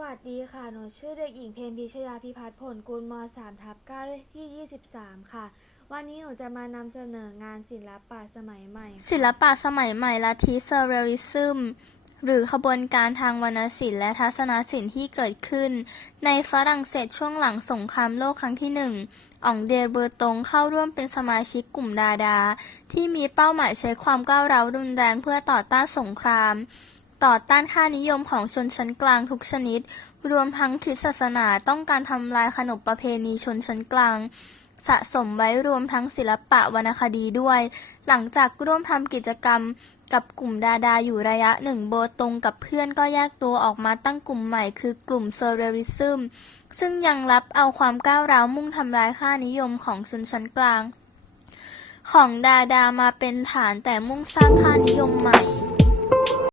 วัสดีค่ะ หนูชื่อเด็กหญิงเพนพิชยาพิพัฒน์ผลกุลม 3 ทับ9ที่ 23 ค่ะ วันนี้หนูจะมานำเสนองานศิลปะสมัยใหม่ ศิลปะสมัยใหม่ลัทธิเซอร์เรลิซึมหรือขบวนการทางวรรณศิลป์และทัศนศิลป์ที่เกิดขึ้น ในฝรั่งเศสช่วงหลังสงครามโลกครั้งที่หนึ่งอองเดรเบอร์ตงเข้าร่วมเป็นสมาชิกกลุ่มดาดา ที่มีเป้าหมายใช้ความก้าวร้าวรุนแรงเพื่อต่อต้านสงคราม ต่อต้านค่านิยมของชนชั้นกลางทุกชนิด รวมทั้งคริสตศาสนาต้องการทำลายขนบประเพณีชนชั้นกลาง สะสมไว้รวมทั้งศิลปะวรรณคดีด้วย หลังจากร่วมทำกิจกรรมกับกลุ่มดาดาอยู่ระยะหนึ่งโบตรงกับเพื่อนก็แยกตัวออกมาตั้งกลุ่มใหม่คือกลุ่มเซอร์เรลิซึมซึ่งยังรับเอาความก้าวร้าวมุ่งทำลายค่านิยมของชนชั้นกลาง ของดาดามาเป็นฐานแต่มุ่งสร้างค่านิยมใหม่